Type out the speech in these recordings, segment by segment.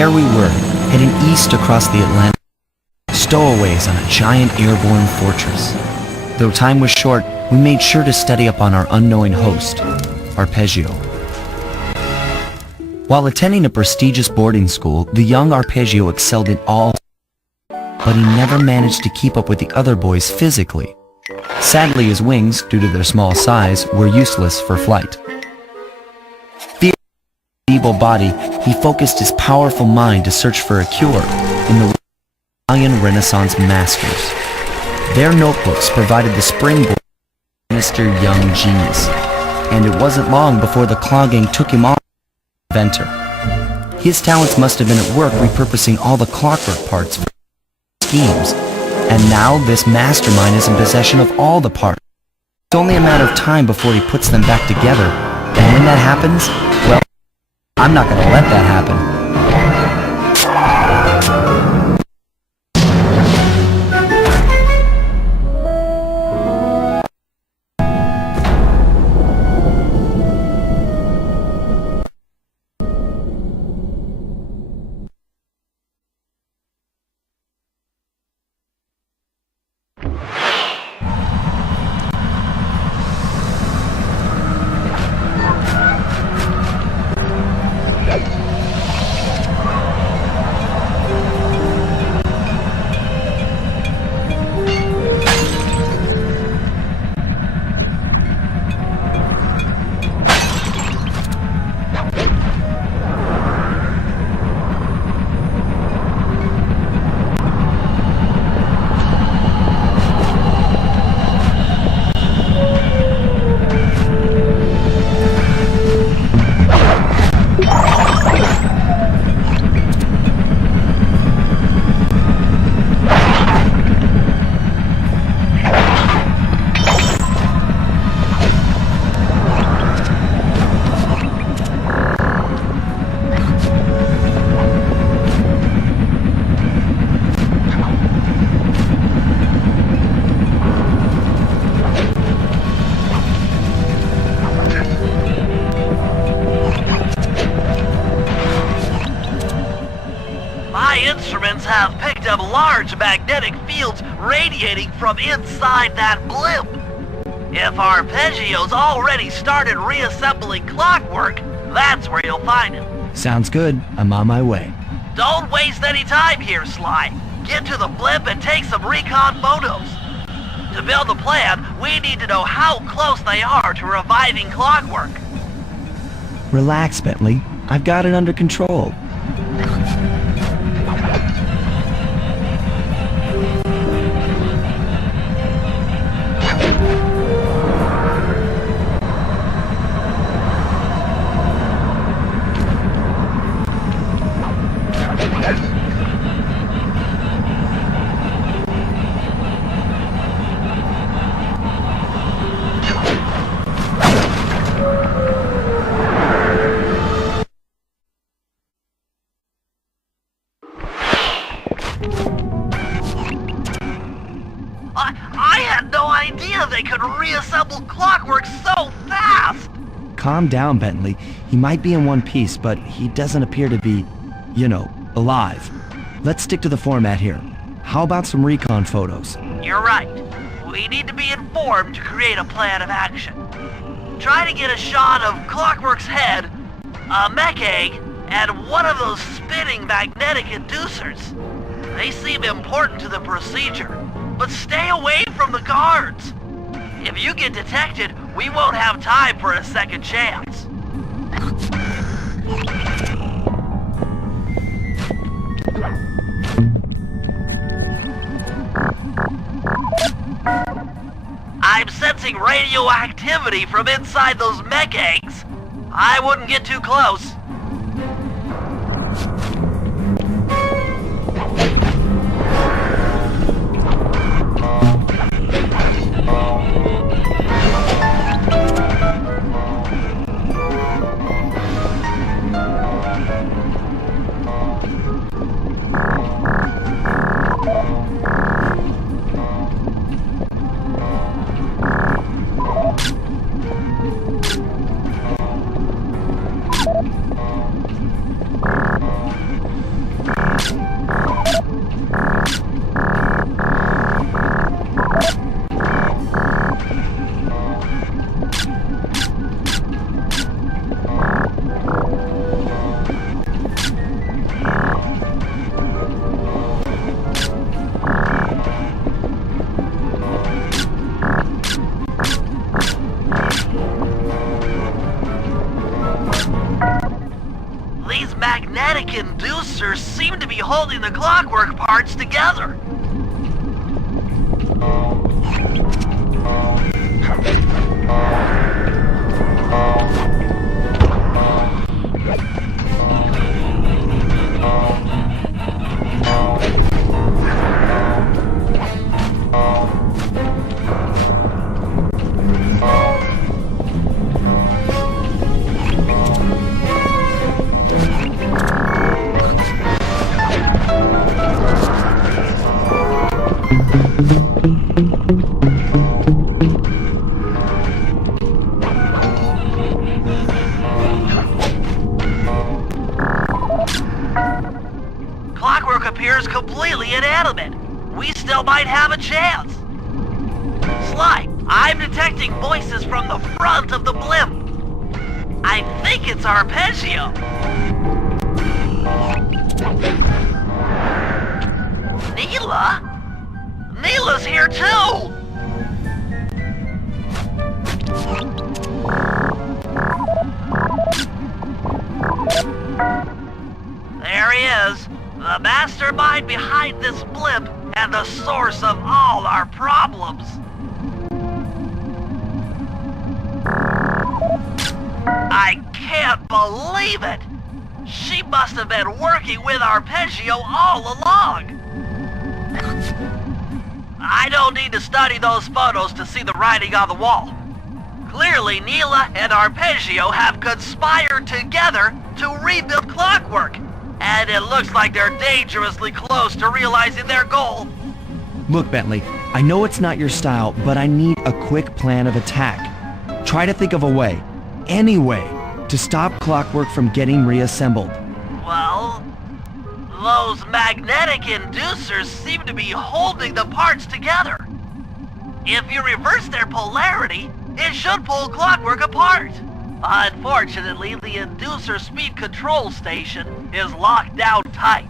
There we were, heading east across the Atlantic, stowaways on a giant airborne fortress. Though time was short, we made sure to study up on our unknowing host, Arpeggio. While attending a prestigious boarding school, the young Arpeggio excelled in all, but he never managed to keep up with the other boys physically. Sadly, his wings, due to their small size, were useless for flight. Fearing his feeble body, he focused his powerful mind to search for a cure in the Italian Renaissance masters. Their notebooks provided the springboard to sinister young genius, and it wasn't long before the Claw Gang took him on as inventor. His talents must have been at work repurposing all the clockwork parts for schemes, and now this mastermind is in possession of all the parts. It's only a matter of time before he puts them back together, and when that happens, well, I'm not going to let that happen. Have picked up large magnetic fields radiating from inside that blimp. If Arpeggio's already started reassembling clockwork, that's where you'll find him. Sounds good. I'm on my way. Don't waste any time here, Sly. Get to the blimp and take some recon photos. To build a plan, we need to know how close they are to reviving clockwork. Relax, Bentley. I've got it under control. I had no idea they could reassemble clockwork so fast! Calm down, Bentley. He might be in one piece, but he doesn't appear to be, alive. Let's stick to the format here. How about some recon photos? You're right. We need to be informed to create a plan of action. Try to get a shot of Clockwork's head, a mech egg, and one of those spinning magnetic inducers. They seem important to the procedure, but stay away from the guards. If you get detected, we won't have time for a second chance. I'm sensing radioactivity from inside those mech eggs. I wouldn't get too close. putting the clockwork parts together. Clockwork appears completely inanimate. We still might have a chance. Sly, I'm detecting voices from the front of the blimp. I think it's Arpeggio. Neela? Neela's here too! There he is, the mastermind behind this blimp and the source of all our problems. I can't believe it! She must have been working with Arpeggio all along! I don't need to study those photos to see the writing on the wall. Clearly, Neela and Arpeggio have conspired together to rebuild Clockwork, and it looks like they're dangerously close to realizing their goal. Look, Bentley, I know it's not your style, but I need a quick plan of attack. Try to think of a way, any way, to stop Clockwork from getting reassembled. Well, those magnetic inducers seem to be holding the parts together. If you reverse their polarity, it should pull Clockwork apart. Unfortunately, the inducer speed control station is locked down tight.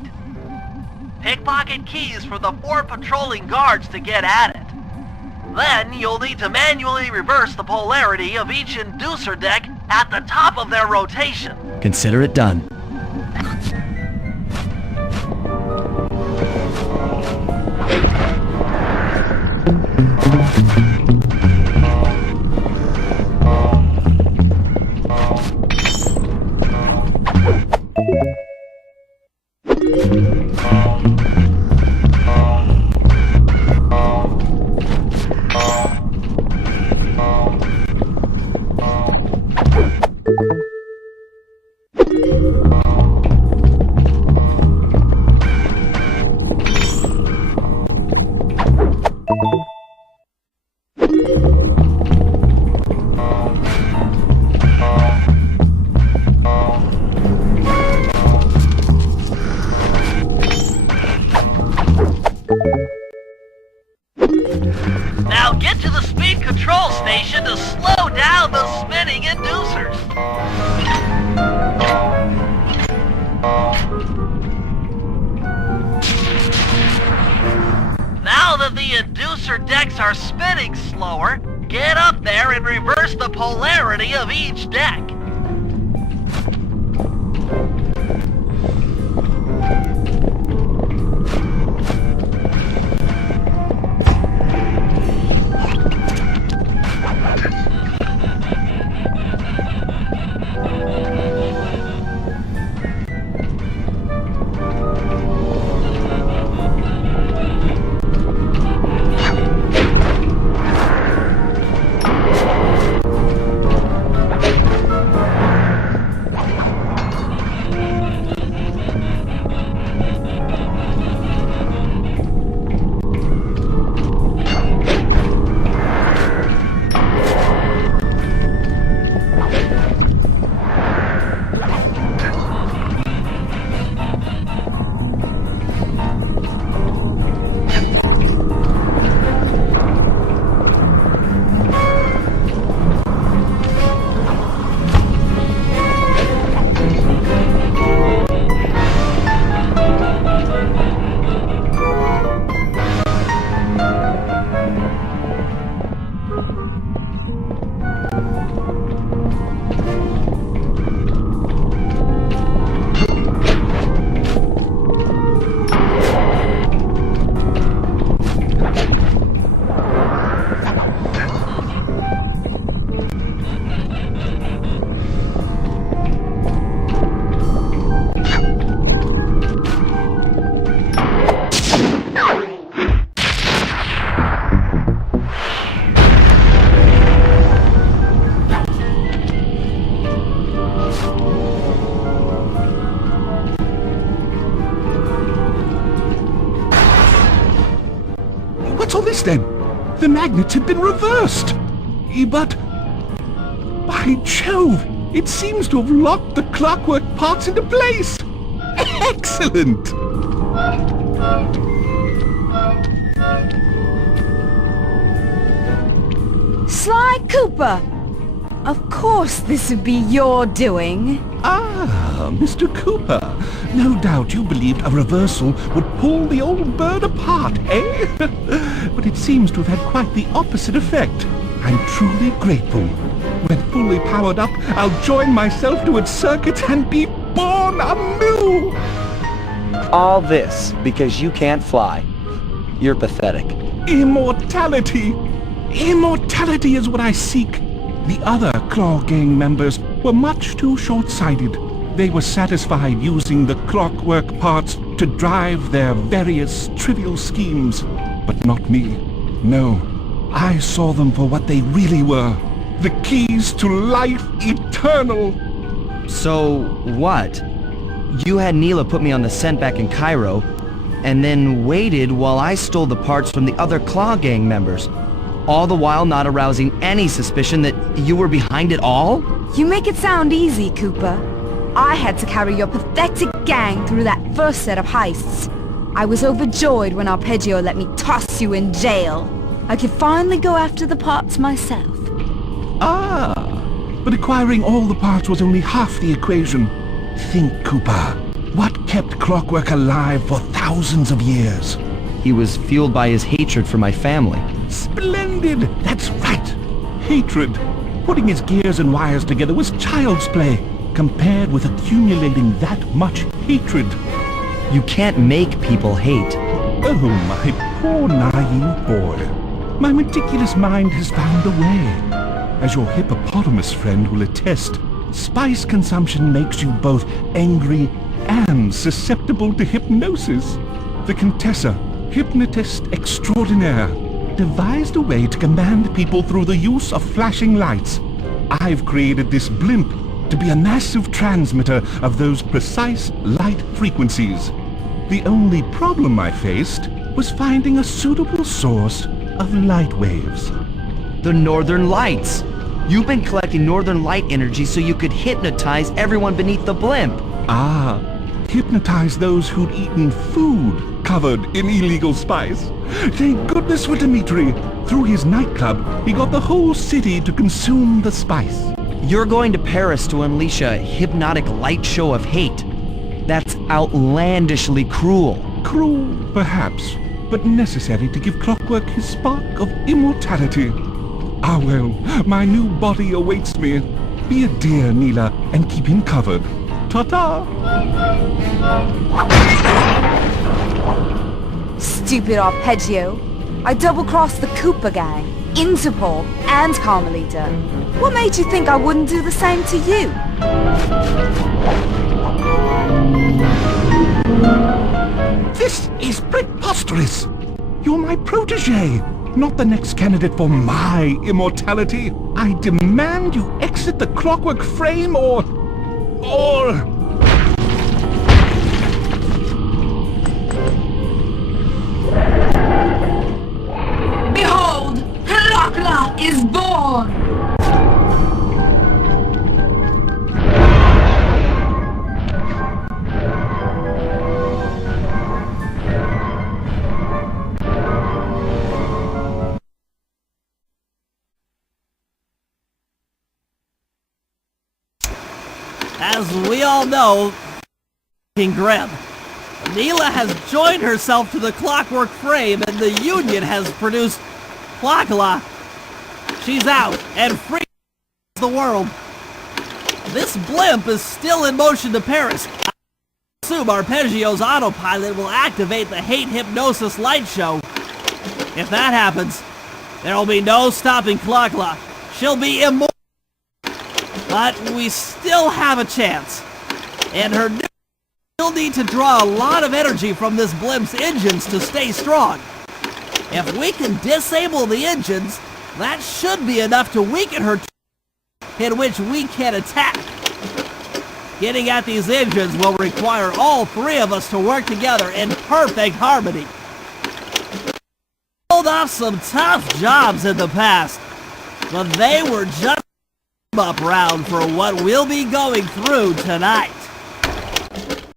Pickpocket keys for the 4 patrolling guards to get at it. Then you'll need to manually reverse the polarity of each inducer deck at the top of their rotation. Consider it done. Now get to the speed control station to slow down the spinning inducers. Now that the inducer decks are spinning slower, get up there and reverse the polarity of each deck. this then? The magnets had been reversed. But... by Jove, it seems to have locked the clockwork parts into place. Excellent! Sly Cooper! Of course this would be your doing. Ah, Mr. Cooper. No doubt you believed a reversal would pull the old bird apart, eh? But it seems to have had quite the opposite effect. I'm truly grateful. When fully powered up, I'll join myself to its circuit and be born anew! All this because you can't fly. You're pathetic. Immortality! Immortality is what I seek. The other Claw Gang members were much too short-sighted. They were satisfied using the clockwork parts to drive their various trivial schemes. But not me. No, I saw them for what they really were. The keys to life eternal. So, what? You had Neela put me on the scent back in Cairo, and then waited while I stole the parts from the other Claw Gang members, all the while not arousing any suspicion that you were behind it all? You make it sound easy, Cooper. I had to carry your pathetic gang through that first set of heists. I was overjoyed when Arpeggio let me toss you in jail. I could finally go after the parts myself. Ah, but acquiring all the parts was only half the equation. Think, Cooper. What kept Clockwork alive for thousands of years? He was fueled by his hatred for my family. Splendid! That's right! Hatred. Putting his gears and wires together was child's play, compared with accumulating that much hatred. You can't make people hate. Oh, my poor naive boy. My meticulous mind has found a way. As your hippopotamus friend will attest, spice consumption makes you both angry and susceptible to hypnosis. The Contessa, hypnotist extraordinaire, devised a way to command people through the use of flashing lights. I've created this Blimp to be a massive transmitter of those precise light frequencies. The only problem I faced was finding a suitable source of light waves. The Northern Lights! You've been collecting Northern Light energy so you could hypnotize everyone beneath the Blimp. Ah, hypnotize those who'd eaten food covered in illegal spice. Thank goodness for Dimitri. Through his nightclub, he got the whole city to consume the spice. You're going to Paris to unleash a hypnotic light show of hate. That's outlandishly cruel. Cruel, perhaps, but necessary to give Clockwork his spark of immortality. Ah well, my new body awaits me. Be a dear, Neela, and keep him covered. Ta-ta! Stupid Arpeggio. I double-crossed the Cooper gang, Interpol, and Carmelita. What made you think I wouldn't do the same to you? This is preposterous! You're my protege, not the next candidate for my immortality. I demand you exit the Clockwork frame or... Behold, Herakla is born! As we all know, King Greb, Neela has joined herself to the Clockwork frame and the Union has produced Clockla. She's out and free the world. This Blimp is still in motion to Paris. I assume Arpeggio's autopilot will activate the hate hypnosis light show. If that happens, there will be no stopping Clockla. She'll be immortal. But we still have a chance. And her new will need to draw a lot of energy from this Blimp's engines to stay strong. If we can disable the engines, that should be enough to weaken her in which we can attack. Getting at these engines will require all three of us to work together in perfect harmony. Hold off some tough jobs in the past, but they were just a up round for what we'll be going through tonight.